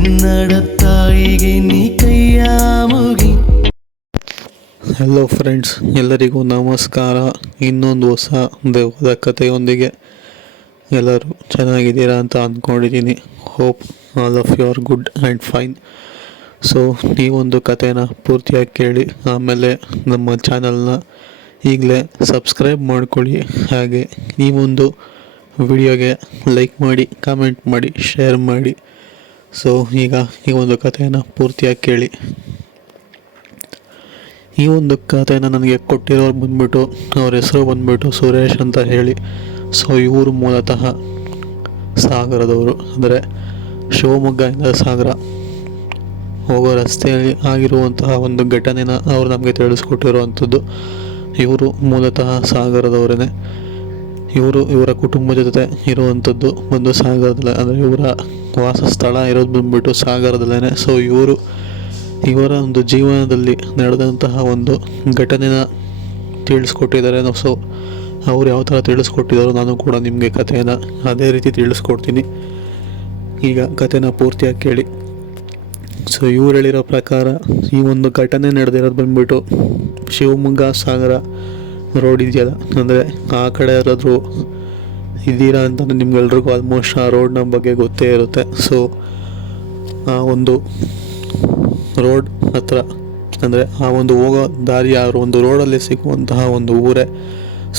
ಕನ್ನಡ ತಾಯಿಗೆ ನೀ ಕೈಯ ಹಲೋ ಫ್ರೆಂಡ್ಸ್ ಎಲ್ಲರಿಗೂ ನಮಸ್ಕಾರ. ಇನ್ನೊಂದು ಹೊಸ ದೆವ್ವದ ಕಥೆಯೊಂದಿಗೆ ಎಲ್ಲರೂ ಚೆನ್ನಾಗಿದ್ದೀರಾ ಅಂತ ಅಂದ್ಕೊಂಡಿದ್ದೀನಿ. Hope all of you are good and fine so ಒಂದು ಕಥೆನ ಪೂರ್ತಿಯಾಗಿ ಕೇಳಿ, ಆಮೇಲೆ ನಮ್ಮ ಚಾನಲ್ನ ಈಗಲೇ ಸಬ್ಸ್ಕ್ರೈಬ್ ಮಾಡ್ಕೊಳ್ಳಿ. ಹಾಗೆ ಒಂದು ವಿಡಿಯೋಗೆ ಲೈಕ್ ಮಾಡಿ ಕಾಮೆಂಟ್ ಮಾಡಿ ಶೇರ್ ಮಾಡಿ. ಸೊ ಈಗ ಈ ಒಂದು ಕಥೆಯನ್ನು ಪೂರ್ತಿಯಾಗಿ ಕೇಳಿ. ಈ ಒಂದು ಕಥೆಯನ್ನು ನನಗೆ ಕೊಟ್ಟಿರೋರು ಬಂದ್ಬಿಟ್ಟು, ಅವ್ರ ಹೆಸರು ಬಂದ್ಬಿಟ್ಟು ಸುರೇಶ್ ಅಂತ ಹೇಳಿ ಸೊ ಇವರು ಮೂಲತಃ ಸಾಗರದವರು. ಅಂದರೆ ಶಿವಮೊಗ್ಗದಿಂದ ಸಾಗರ ಹೋಗೋ ರಸ್ತೆಯಲ್ಲಿ ಆಗಿರುವಂತಹ ಒಂದು ಘಟನೆನ ಅವರು ನಮಗೆ ತಿಳಿಸ್ಕೊಟ್ಟಿರುವಂಥದ್ದು. ಇವರು ಮೂಲತಃ ಸಾಗರದವರೇ ಇವರು, ಇವರ ಕುಟುಂಬದ ಜೊತೆ ಇರುವಂಥದ್ದು ಒಂದು ಸಾಗರದಲ್ಲೇ. ಅಂದರೆ ಇವರ ವಾಸಸ್ಥಳ ಇರೋದು ಬಂದ್ಬಿಟ್ಟು ಸಾಗರದಲ್ಲೇ ಸೊ ಇವರು, ಇವರ ಒಂದು ಜೀವನದಲ್ಲಿ ನಡೆದಂತಹ ಒಂದು ಘಟನೆನ ತಿಳಿಸ್ಕೊಟ್ಟಿದ್ದಾರೆ. ಸೊ ಅವ್ರು ಯಾವ ಥರ ತಿಳಿಸ್ಕೊಟ್ಟಿದ್ದಾರೋ ನಾನು ಕೂಡ ನಿಮಗೆ ಕಥೆಯನ್ನು ಅದೇ ರೀತಿ ತಿಳಿಸ್ಕೊಡ್ತೀನಿ. ಈಗ ಕಥೆನ ಪೂರ್ತಿಯಾಗಿ ಕೇಳಿ. ಸೊ ಇವ್ರು ಹೇಳಿರೋ ಪ್ರಕಾರ ಈ ಒಂದು ಘಟನೆ ನಡೆದಿರೋದು ಬಂದ್ಬಿಟ್ಟು ಶಿವಮೊಗ್ಗ ಸಾಗರ ರೋಡ್ ಇದೆಯಲ್ಲ? ಅಂದರೆ ಆ ಕಡೆ ಯಾರಾದರೂ ಇದ್ದೀರಾ ಅಂತ ನಿಮ್ಗೆಲ್ರಿಗೂ ಆಲ್ಮೋಸ್ಟ್ ಆ ರೋಡ್ನ ಬಗ್ಗೆ ಗೊತ್ತೇ ಇರುತ್ತೆ. ಸೊ ಆ ಒಂದು ರೋಡ್ ಹತ್ರ, ಅಂದರೆ ಆ ಒಂದು ಹೋಗೋ ದಾರಿ ಆ ಒಂದು ರೋಡಲ್ಲಿ ಸಿಗುವಂತಹ ಒಂದು ಊರೇ.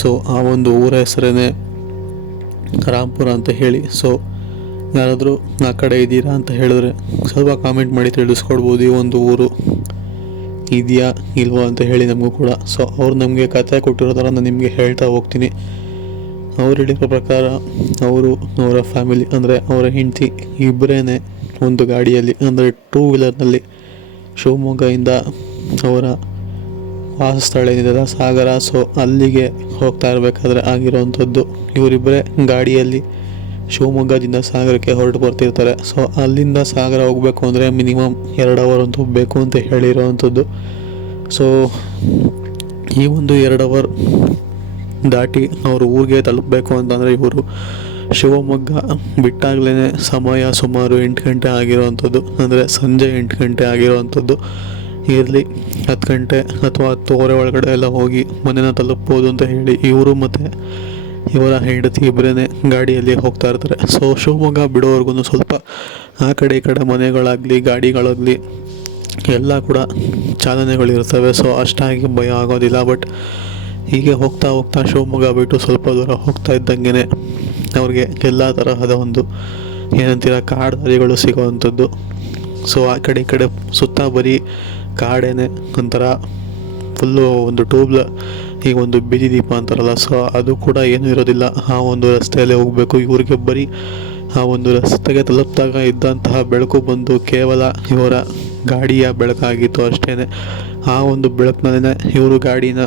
ಸೊ ಆ ಒಂದು ಊರ ಹೆಸರೇ ರಾಂಪುರ ಅಂತ ಹೇಳಿ. ಸೊ ಯಾರಾದರೂ ಆ ಕಡೆ ಇದ್ದೀರಾ ಅಂತ ಹೇಳಿದ್ರೆ ಸ್ವಲ್ಪ ಕಾಮೆಂಟ್ ಮಾಡಿ ತಿಳಿಸ್ಕೊಡ್ಬೋದು ಈ ಒಂದು ಊರು. ಇದೆಯಾ ಇಲ್ವಾ ಅಂತ ಹೇಳಿ ನಮಗೂ ಕೂಡ. ಸೊ ಅವ್ರು ನಮಗೆ ಕತೆ ಕೊಟ್ಟಿರೋ ಥರ ನಾನು ನಿಮಗೆ ಹೇಳ್ತಾ ಹೋಗ್ತೀನಿ. ಅವ್ರು ಹೇಳಿರೋ ಪ್ರಕಾರ, ಅವರು ಅವರ ಫ್ಯಾಮಿಲಿ ಅಂದರೆ ಅವರ ಹೆಂಡತಿ ಇಬ್ಬರೇ ಒಂದು ಗಾಡಿಯಲ್ಲಿ, ಅಂದರೆ ಟೂ ವೀಲರ್ನಲ್ಲಿ ಶಿವಮೊಗ್ಗದಿಂದ ಅವರ ವಾಸಸ್ಥಳ ಏನಿದೆ ಸಾಗರ. ಸೊ ಅಲ್ಲಿಗೆ ಹೋಗ್ತಾ ಇರಬೇಕಾದ್ರೆ ಆಗಿರೋವಂಥದ್ದು. ಇವರಿಬ್ಬರೇ ಗಾಡಿಯಲ್ಲಿ ಶಿವಮೊಗ್ಗದಿಂದ ಸಾಗರಕ್ಕೆ ಹೊರಟು ಬರ್ತಿರ್ತಾರೆ. ಸೊ ಅಲ್ಲಿಂದ ಸಾಗರ ಹೋಗಬೇಕು ಅಂದರೆ ಮಿನಿಮಮ್ ಎರಡು ಅವರ್ ಅಂತೂ ಬೇಕು ಅಂತ ಹೇಳಿರೋವಂಥದ್ದು. ಸೊ ಈ ಒಂದು ಎರಡು ಅವರ್ ದಾಟಿ ಅವರು ಊರಿಗೆ ತಲುಪಬೇಕು ಅಂತಂದರೆ ಇವರು ಶಿವಮೊಗ್ಗ ಬಿಟ್ಟಾಗಲೇ ಸಮಯ ಸುಮಾರು ಎಂಟು ಗಂಟೆ ಆಗಿರೋವಂಥದ್ದು. ಅಂದರೆ ಸಂಜೆ ಎಂಟು ಗಂಟೆ ಆಗಿರೋವಂಥದ್ದು. ಇರಲಿ, ಹತ್ತು ಗಂಟೆ ಅಥವಾ ಹತ್ತುವರೆ ಒಳಗಡೆ ಎಲ್ಲ ಹೋಗಿ ಮನೆನ ತಲುಪ್ಬೋದು ಅಂತ ಹೇಳಿ ಇವರು ಮತ್ತು ಇವರ ಹೆಂಡತಿ ಇಬ್ಬರೇ ಗಾಡಿಯಲ್ಲಿ ಹೋಗ್ತಾ ಇರ್ತಾರೆ. ಸೊ ಶಿವಮೊಗ್ಗ ಬಿಡೋವರೆಗೂ ಸ್ವಲ್ಪ ಆ ಕಡೆ ಈ ಕಡೆ ಮನೆಗಳಾಗಲಿ, ಗಾಡಿಗಳಾಗಲಿ ಎಲ್ಲ ಕೂಡ ಚಾಲನೆಗಳಿರ್ತವೆ. ಸೊ ಅಷ್ಟಾಗಿ ಭಯ ಆಗೋದಿಲ್ಲ. ಬಟ್ ಹೀಗೆ ಹೋಗ್ತಾ ಹೋಗ್ತಾ ಶಿವಮೊಗ್ಗ ಬಿಟ್ಟು ಸ್ವಲ್ಪ ದೂರ ಹೋಗ್ತಾ ಇದ್ದಂಗೆ ಅವ್ರಿಗೆ ಎಲ್ಲ ತರಹದ ಒಂದು ಏನಂತೀರ ಕಾಡು ದಾರಿಗಳು ಸಿಗೋವಂಥದ್ದು. ಸೊ ಆ ಕಡೆ ಈ ಕಡೆ ಸುತ್ತ ಬರೀ ಕಾಡೇನೆ ಒಂಥರ ಫುಲ್ಲು ಒಂದು ಟ್ಯೂಬ್ ಈಗ ಒಂದು ಬೀದಿ ದೀಪ ಅಂತಾರಲ್ಲ ಸೊ ಅದು ಕೂಡ ಏನು ಇರೋದಿಲ್ಲ. ಆ ಒಂದು ರಸ್ತೆಯಲ್ಲೇ ಹೋಗಬೇಕು. ಇವರಿಗೆ ಬರೀ ಆ ಒಂದು ರಸ್ತೆಗೆ ತಲುಪಿದಾಗ ಇದ್ದಂತಹ ಬೆಳಕು ಬಂದು ಕೇವಲ ಇವರ ಗಾಡಿಯ ಬೆಳಕಾಗಿತ್ತು ಅಷ್ಟೇ ಆ ಒಂದು ಬೆಳಕಿನಲ್ಲೇ ಇವರು ಗಾಡಿನ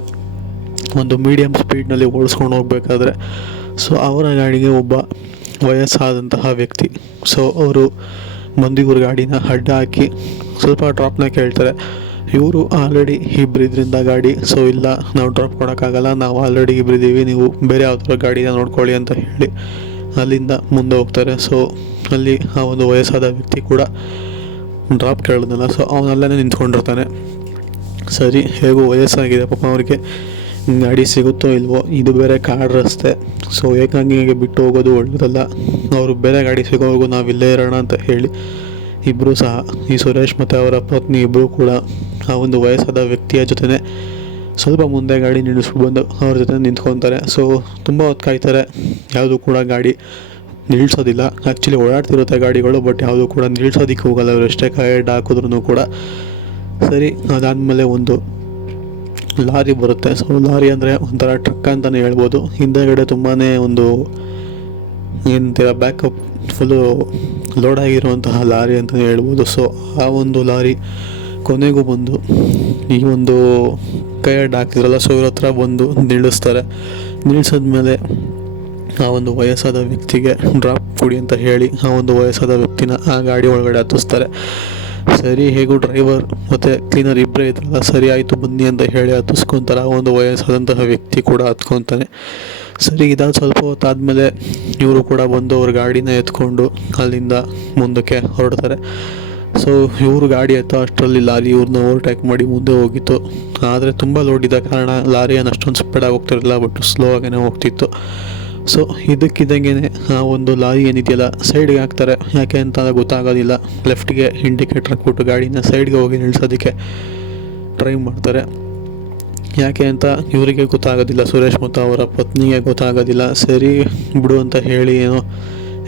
ಒಂದು ಮೀಡಿಯಮ್ ಸ್ಪೀಡ್ನಲ್ಲಿ ಓಡಿಸ್ಕೊಂಡು ಹೋಗ್ಬೇಕಾದ್ರೆ ಸೊ ಅವರ ಗಾಡಿಗೆ ಒಬ್ಬ ವಯಸ್ಸಾದಂತಹ ವ್ಯಕ್ತಿ. ಸೊ ಅವರು ಮಂದಿಗೂರು ಗಾಡಿನ ಅಡ್ಡ ಹಾಕಿ ಸ್ವಲ್ಪ ಡ್ರಾಪ್ನ ಕೇಳ್ತಾರೆ. ಇವರು ಆಲ್ರೆಡಿ ಇಬ್ಬರಿದ್ರಿಂದ ಗಾಡಿ ಸೊ ಇಲ್ಲ, ನಾವು ಡ್ರಾಪ್ ಕೊಡೋಕ್ಕಾಗಲ್ಲ, ನಾವು ಆಲ್ರೆಡಿ ಇಬ್ಬರಿದ್ದೀವಿ ನೀವು ಬೇರೆ ಯಾವ ಥರ ಗಾಡಿನ ನೋಡ್ಕೊಳ್ಳಿ ಅಂತ ಹೇಳಿ ಅಲ್ಲಿಂದ ಮುಂದೆ ಹೋಗ್ತಾರೆ. ಸೊ ಅಲ್ಲಿ ಆ ಒಂದು ವಯಸ್ಸಾದ ವ್ಯಕ್ತಿ ಕೂಡ ಡ್ರಾಪ್ ಕೇಳಿದ್ನಲ್ಲ ಸೊ ಅವನಲ್ಲೇ ನಿಂತ್ಕೊಂಡಿರ್ತಾನೆ. ಸರಿ, ಹೇಗೂ ವಯಸ್ಸಾಗಿದೆ, ಪಾಪ ಅವ್ರಿಗೆ ಗಾಡಿ ಸಿಗುತ್ತೋ ಇಲ್ವೋ, ಇದು ಬೇರೆ ಕಾಡು ರಸ್ತೆ ಸೊ ಏಕಾಂಗಿಗೆ ಬಿಟ್ಟು ಹೋಗೋದು ಒಳ್ಳೆಯದಲ್ಲ ಅವರು ಬೇರೆ ಗಾಡಿ ಸಿಗೋವರೆಗೂ ನಾವು ಇಲ್ಲೇ ಇರೋಣ ಅಂತ ಹೇಳಿ ಇಬ್ಬರೂ ಸಹ, ಈ ಸುರೇಶ್ ಮತ್ತು ಅವರ ಪತ್ನಿ ಇಬ್ಬರೂ ಕೂಡ ಆ ಒಂದು ವಯಸ್ಸಾದ ವ್ಯಕ್ತಿಯ ಜೊತೆ ಸ್ವಲ್ಪ ಮುಂದೆ ಗಾಡಿ ನಿಲ್ಲಿಸ್ಬಿಟ್ಟು ಬಂದು ಅವ್ರ ಜೊತೆ ನಿಂತ್ಕೊತಾರೆ. ಸೊ ತುಂಬ ಹೊತ್ತು ಕಾಯ್ತಾರೆ. ಯಾವುದು ಕೂಡ ಗಾಡಿ ನಿಲ್ಲಿಸೋದಿಲ್ಲ. ಆ್ಯಕ್ಚುಲಿ ಓಡಾಡ್ತಿರುತ್ತೆ ಗಾಡಿಗಳು ಬಟ್ ಯಾವುದು ಕೂಡ ನಿಲ್ಲಿಸೋದಕ್ಕೆ ಹೋಗಲ್ಲ ಅವರು ಎಷ್ಟೇ ಕೈಡ್ ಹಾಕಿದ್ರು ಕೂಡ. ಸರಿ, ಅದಾದಮೇಲೆ ಒಂದು ಲಾರಿ ಬರುತ್ತೆ. ಸೊ ಲಾರಿ ಅಂದರೆ ಒಂಥರ ಟ್ರಕ್ ಅಂತಲೇ ಹೇಳ್ಬೋದು. ಹಿಂದೆಗಡೆ ತುಂಬಾ ಒಂದು ಏನಂತೀರ ಬ್ಯಾಕಪ್ ಫುಲ್ಲು ಲೋಡ್ ಆಗಿರುವಂತಹ ಲಾರಿ ಅಂತಲೇ ಹೇಳ್ಬೋದು. ಸೊ ಆ ಒಂದು ಲಾರಿ ಕೊನೆಗೂ ಬಂದು ಈ ಒಂದು ಕೈ ಅಡ್ಡ ಹಾಕ್ತಿದ್ರಲ್ಲ ಸೊ ಇವ್ರ ಹತ್ರ ಬಂದು ನಿಲ್ಲಿಸ್ತಾರೆ. ನಿಲ್ಲಿಸಿದ್ಮೇಲೆ ಆ ಒಂದು ವಯಸ್ಸಾದ ವ್ಯಕ್ತಿಗೆ ಡ್ರಾಪ್ ಕೊಡಿ ಅಂತ ಹೇಳಿ ಆ ಒಂದು ವಯಸ್ಸಾದ ವ್ಯಕ್ತಿನ ಆ ಗಾಡಿ ಒಳಗಡೆ ಹತ್ತಿಸ್ತಾರೆ. ಸರಿ, ಹೇಗೂ ಡ್ರೈವರ್ ಮತ್ತು ಕ್ಲೀನರ್ ಇಬ್ಬರೇ ಇದ್ರಲ್ಲ, ಸರಿ ಆಯಿತು ಬನ್ನಿ ಅಂತ ಹೇಳಿ ಹತ್ತಿಸ್ಕೊತಾರೆ. ಆ ಒಂದು ವಯಸ್ಸಾದಂತಹ ವ್ಯಕ್ತಿ ಕೂಡ ಹತ್ಕೊತಾನೆ. ಸರಿ, ಇದಾದ ಸ್ವಲ್ಪ ಹೊತ್ತಾದಮೇಲೆ ಇವರು ಕೂಡ ಬಂದು ಅವ್ರ ಗಾಡಿನ ಎತ್ಕೊಂಡು ಅಲ್ಲಿಂದ ಮುಂದಕ್ಕೆ ಹೊರಡ್ತಾರೆ. ಸೊ ಇವರು ಗಾಡಿ ಆಯಿತು ಅಷ್ಟರಲ್ಲಿ ಲಾರಿ ಇವ್ರನ್ನ ಓವರ್ಟೇಕ್ ಮಾಡಿ ಮುಂದೆ ಹೋಗಿತ್ತು. ಆದರೆ ತುಂಬ ಲೋಡ್ ಇದ್ದ ಕಾರಣ ಲಾರಿ ಏನು ಅಷ್ಟೊಂದು ಸ್ಪೀಡಾಗಿ ಹೋಗ್ತಿರಲಿಲ್ಲ ಬಟ್ ಸ್ಲೋ ಆಗೇ ಹೋಗ್ತಿತ್ತು. ಸೊ ಇದಕ್ಕಿದ್ದಂಗೆ ಆ ಒಂದು ಲಾರಿ ಏನಿದೆಯಲ್ಲ ಸೈಡ್ಗೆ ಹಾಕ್ತಾರೆ. ಯಾಕೆ ಅಂತ ಗೊತ್ತಾಗೋದಿಲ್ಲ. ಲೆಫ್ಟ್ಗೆ ಇಂಡಿಕೇಟ್ರ್ ಕೊಟ್ಟು ಗಾಡಿನ ಸೈಡ್ಗೆ ಹೋಗಿ ನಿಲ್ಸೋದಕ್ಕೆ ಟ್ರೈ ಮಾಡ್ತಾರೆ. ಯಾಕೆ ಅಂತ ಇವರಿಗೆ ಗೊತ್ತಾಗೋದಿಲ್ಲ. ಸುರೇಶ್ ಮತ್ತು ಅವರ ಪತ್ನಿಗೆ ಗೊತ್ತಾಗೋದಿಲ್ಲ. ಸರಿ ಬಿಡು ಅಂತ ಹೇಳಿ ಏನೋ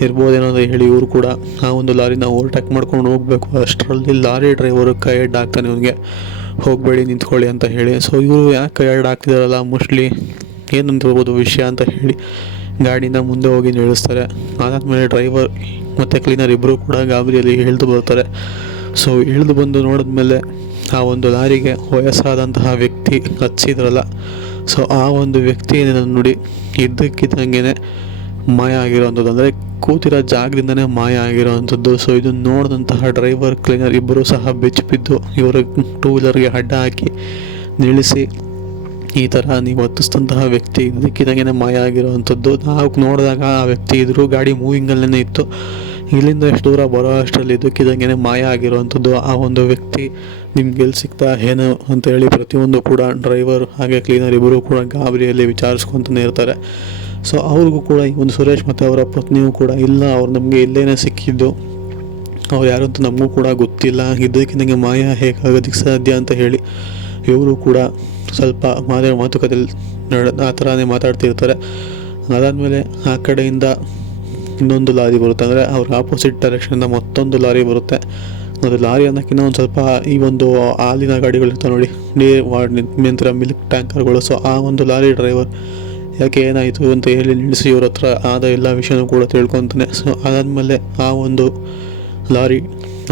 ಇರ್ಬೋದೇನೋ ಅಂತ ಹೇಳಿ ಇವರು ಕೂಡ ಆ ಒಂದು ಲಾರಿನ ಓವರ್ಟೇಕ್ ಮಾಡ್ಕೊಂಡು ಹೋಗಬೇಕು. ಅಷ್ಟರಲ್ಲಿ ಲಾರಿ ಡ್ರೈವರು ಕೈ ಅಡ್ಡ ಹಾಕ್ತಾನೆ ಇವನಿಗೆ. ಹೋಗಬೇಡಿ, ನಿಂತ್ಕೊಳ್ಳಿ ಅಂತ ಹೇಳಿ. ಸೊ ಇವರು ಯಾಕೆ ಕೈ ಅಡ್ಡ ಹಾಕ್ತಿದಾರಲ್ಲ ಮೋಸ್ಟ್ಲಿ ಏನಂತಿರ್ಬೋದು ವಿಷಯ ಅಂತ ಹೇಳಿ ಗಾಡಿನ ಮುಂದೆ ಹೋಗಿ ನಿಲ್ಲಿಸ್ತಾರೆ. ಅದಾದಮೇಲೆ ಡ್ರೈವರ್ ಮತ್ತು ಕ್ಲೀನರ್ ಇಬ್ಬರು ಕೂಡ ಗಾಬರಿಯಲ್ಲಿ ಇಳಿದು ಬರ್ತಾರೆ. ಸೊ ಇಳಿದು ಬಂದು ನೋಡಿದ್ಮೇಲೆ ಆ ಒಂದು ಲಾರಿಗೆ ವಯಸ್ಸಾದಂತಹ ವ್ಯಕ್ತಿ ಹಚ್ಚಿದ್ರಲ್ಲ ಸೊ ಆ ಒಂದು ವ್ಯಕ್ತಿ ನೋಡಿ ಇದ್ದಕ್ಕಿದ್ದಂಗೆ ಮಾಯ ಆಗಿರೋವಂಥದ್ದು ಅಂದರೆ ಕೂತಿರೋ ಜಾಗದಿಂದನೇ ಮಾಯ ಆಗಿರೋವಂಥದ್ದು. ಸೊ ಇದು ನೋಡಿದಂತಹ ಡ್ರೈವರ್ ಕ್ಲೀನರ್ ಇಬ್ಬರು ಸಹ ಬೆಚ್ಚಿ ಬಿದ್ದು ಇವರು ಟೂ ವೀಲರ್ಗೆ ಅಡ್ಡ ಹಾಕಿ ನಿಲ್ಲಿಸಿ ಈ ಥರ ನೀವು ಹತ್ತಿಸಿದಂತಹ ವ್ಯಕ್ತಿ ಇದಕ್ಕಿದಂಗೆ ಮಾಯ ಆಗಿರೋವಂಥದ್ದು. ನಾವು ನೋಡಿದಾಗ ಆ ವ್ಯಕ್ತಿ ಇದ್ರು ಗಾಡಿ ಮೂವಿಂಗಲ್ಲೇ ಇತ್ತು. ಇಲ್ಲಿಂದ ಎಷ್ಟು ದೂರ ಬರೋ ಅಷ್ಟರಲ್ಲಿ ಇದಕ್ಕಿದಂಗೆ ಮಾಯ ಆಗಿರುವಂಥದ್ದು. ಆ ಒಂದು ವ್ಯಕ್ತಿ ನಿಮ್ಗೆ ಎಲ್ಲಿ ಸಿಗ್ತಾ, ಏನು ಅಂತ ಹೇಳಿ ಪ್ರತಿಯೊಂದು ಕೂಡ ಡ್ರೈವರ್ ಹಾಗೆ ಕ್ಲೀನರ್ ಇಬ್ಬರು ಕೂಡ ಗಾಬರಿಯಲ್ಲಿ ವಿಚಾರಿಸ್ಕೊತಾನೆ ಇರ್ತಾರೆ. ಸೊ ಅವ್ರಿಗೂ ಕೂಡ ಈ ಒಂದು ಸುರೇಶ್ ಮತ್ತು ಅವರ ಪತ್ನಿಯೂ ಕೂಡ ಇಲ್ಲ. ಅವ್ರು ನಮಗೆ ಇಲ್ಲೇನೆ ಸಿಕ್ಕಿದ್ದು. ಅವ್ರು ಯಾರು ಅಂತ ನಮಗೂ ಕೂಡ ಗೊತ್ತಿಲ್ಲ. ಇದ್ದಕ್ಕಿದ್ದಂಗೆ ಮಾಯ ಹೇಗಾಗೋದಕ್ಕೆ ಸಾಧ್ಯ ಅಂತ ಹೇಳಿ ಇವರು ಕೂಡ ಸ್ವಲ್ಪ ಮಾದೇ ಮಾತುಕತೆಯಲ್ಲಿ ನಡ, ಆ ಥರನೇ ಮಾತಾಡ್ತಿರ್ತಾರೆ. ಅದಾದಮೇಲೆ ಆ ಕಡೆಯಿಂದ ಇನ್ನೊಂದು ಲಾರಿ ಬರುತ್ತೆ. ಅಂದರೆ ಅವ್ರ ಆಪೋಸಿಟ್ ಡೈರೆಕ್ಷನಿಂದ ಮತ್ತೊಂದು ಲಾರಿ ಬರುತ್ತೆ. ಅದು ಲಾರಿ ಅನ್ನೋಕ್ಕಿಂತ ಒಂದು ಸ್ವಲ್ಪ ಈ ಒಂದು ಹಾಲಿನ ಗಾಡಿಗಳಿರ್ತಾವೆ ನೋಡಿ. ನೀರು ಮಿಲ್ಕ್ ಟ್ಯಾಂಕರ್ಗಳು. ಸೊ ಆ ಒಂದು ಲಾರಿ ಡ್ರೈವರ್ ಯಾಕೆ ಏನಾಯಿತು ಅಂತ ಹೇಳಿ ನಿಲ್ಲಿಸಿ ಇವ್ರ ಹತ್ರ ಆದ ಎಲ್ಲ ವಿಷಯನೂ ಕೂಡ ತಿಳ್ಕೊತಾನೆ. ಸೊ ಅದಾದಮೇಲೆ ಆ ಒಂದು ಲಾರಿ,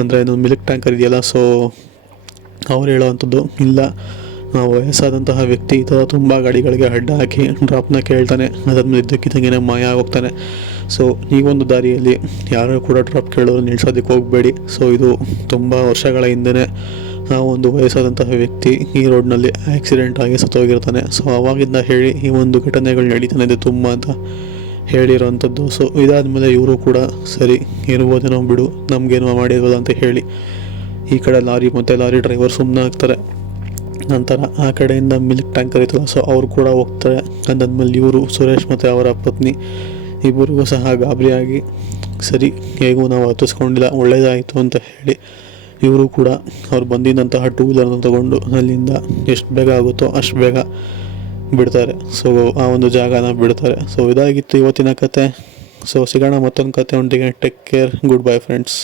ಅಂದರೆ ಏನು ಮಿಲ್ಕ್ ಟ್ಯಾಂಕರ್ ಇದೆಯಲ್ಲ ಸೊ ಅವ್ರು ಹೇಳೋವಂಥದ್ದು, ಇಲ್ಲ ವಯಸ್ಸಾದಂತಹ ವ್ಯಕ್ತಿ, ಈ ಥರ ತುಂಬ ಗಾಡಿಗಳಿಗೆ ಅಡ್ಡ ಹಾಕಿ ಡ್ರಾಪ್ನ ಕೇಳ್ತಾನೆ, ಅದಾದ್ಮೇಲೆ ಇದ್ದಕ್ಕಿದ್ದಂಗೆ ಮಾಯ ಹೋಗ್ತಾನೆ ಸೊ ಈ ಒಂದು ದಾರಿಯಲ್ಲಿ ಯಾರೂ ಕೂಡ ಡ್ರಾಪ್ ಕೇಳೋರು ನಿಲ್ಸೋದಕ್ಕೆ ಹೋಗಬೇಡಿ. ಸೊ ಇದು ತುಂಬ ವರ್ಷಗಳ ಹಿಂದೆನೇ ಆ ಒಂದು ವಯಸ್ಸಾದಂತಹ ವ್ಯಕ್ತಿ ಈ ರೋಡ್ನಲ್ಲಿ ಆಕ್ಸಿಡೆಂಟ್ ಆಗಿ ಸತ್ತೋಗಿರ್ತಾನೆ. ಸೊ ಅವಾಗಿಂದ ಹೇಳಿ ಈ ಒಂದು ಘಟನೆಗಳು ನಡೀತಾನೆ ಇದೆ ತುಂಬ ಅಂತ ಹೇಳಿರೋವಂಥದ್ದು ಸೊ ಇದಾದಮೇಲೆ ಇವರು ಕೂಡ ಸರಿ, ಇರ್ಬೋದೇನೋ ಬಿಡು, ನಮಗೇನೋ ಮಾಡಿರೋದು ಅಂತ ಹೇಳಿ ಈ ಕಡೆ ಲಾರಿ ಮತ್ತು ಲಾರಿ ಡ್ರೈವರ್ ಸುಮ್ಮನೆ ಆಗ್ತಾರೆ. ನಂತರ ಆ ಕಡೆಯಿಂದ ಮಿಲ್ಕ್ ಟ್ಯಾಂಕರ್ ಇತ್ತಲ್ಲ ಸೊ ಅವ್ರು ಕೂಡ ಹೋಗ್ತಾರೆ. ಅದಾದ್ಮೇಲೆ ಇವರು ಸುರೇಶ್ ಮತ್ತು ಅವರ ಪತ್ನಿ ಇಬ್ಬರಿಗೂ ಸಹ ಗಾಬರಿಯಾಗಿ ಸರಿ, ಹೇಗೂ ನಾವು ಹತ್ತಿಸ್ಕೊಂಡಿಲ್ಲ ಒಳ್ಳೆಯದಾಯಿತು ಅಂತ ಹೇಳಿ ಇವರು ಕೂಡ ಅವ್ರು ಬಂದಿದ್ದಂತಹ ಟೂ ವೀಲರ್ನ ತಗೊಂಡು ಅಲ್ಲಿಂದ ಎಷ್ಟು ಬೇಗ ಆಗುತ್ತೋ ಅಷ್ಟು ಬೇಗ ಬಿಡ್ತಾರೆ. ಸೊ ಆ ಒಂದು ಜಾಗನ ಬಿಡ್ತಾರೆ. ಸೊ ಇದಾಗಿತ್ತು ಇವತ್ತಿನ ಕತೆ. ಸೊ ಸಿಗೋಣ ಮತ್ತೊಂದು ಕತೆ, ಒಂದಿಗೆ. Take care good bye friends